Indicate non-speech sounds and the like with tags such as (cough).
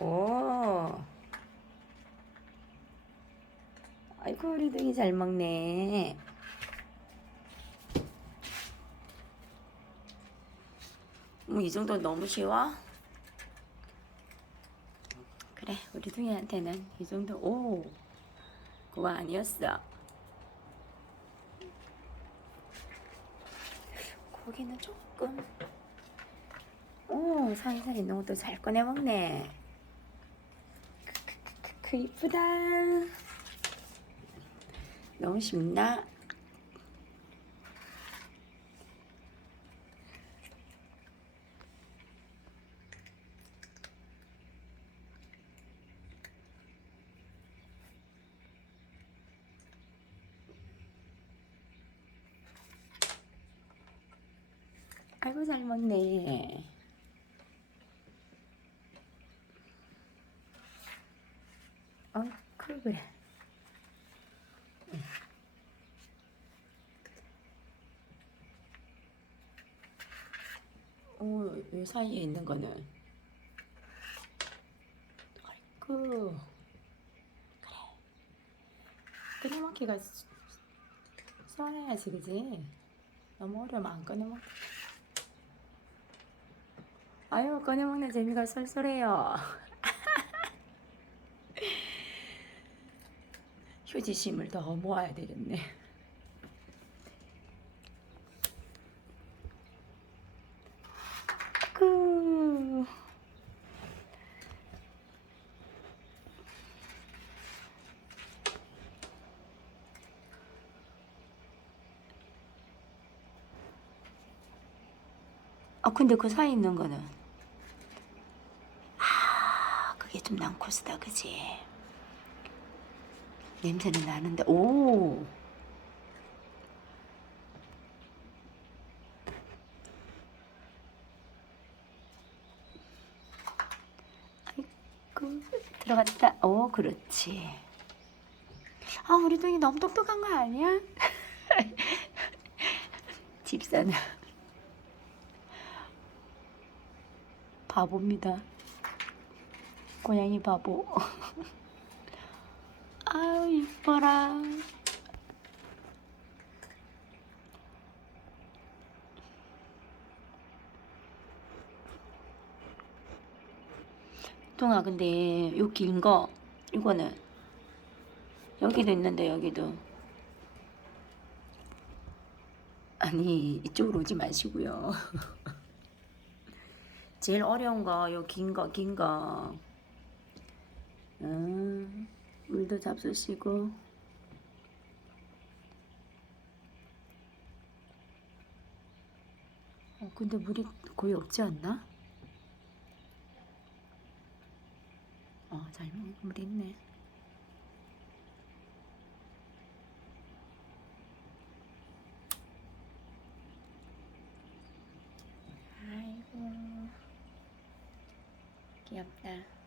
오. 아이고, 우리 등이 잘 먹네. 뭐, 이 정도 너무 쉬워? 그래, 우리 등이한테는 이 정도, 오. 그거 아니었어. 고기는 조금, 오, 사이사이 있는 것도 잘 꺼내 먹네. 크크크크 이쁘다. 너무 쉽나? 아이고 잘 먹네. 어, 그래. 그래. 어, 이 사이에 있는 거는? 아이고. 그래. 끊어먹기가 수- 수월해야지 그지? 너무 어려우면 안 끊어먹. 아유 꺼내먹는 재미가 쏠쏠해요 휴지심을 더 모아야 되겠네. 그. 아 근데 그 사이 있는 거는? 아 그게 좀 난코스다 그지 냄새는 나는데 오 아이고 들어갔다 오 그렇지 아 우리 동이 너무 똑똑한 거 아니야 (laughs) 집사는 바보입니다. 고양이 바보. (laughs) 이뻐라. 동아, 근데 요 긴 거, 이거는 여기도 있는데, 여기도. 아니, 이쪽으로 오지 마시고요. (laughs) 제일 어려운 거, 요 긴 거, 긴 거. 음, 물도 잡수시고. 어, 근데 물이 거의 없지 않나? 어, 잘 먹, 물 있네. 아이고. 귀엽다.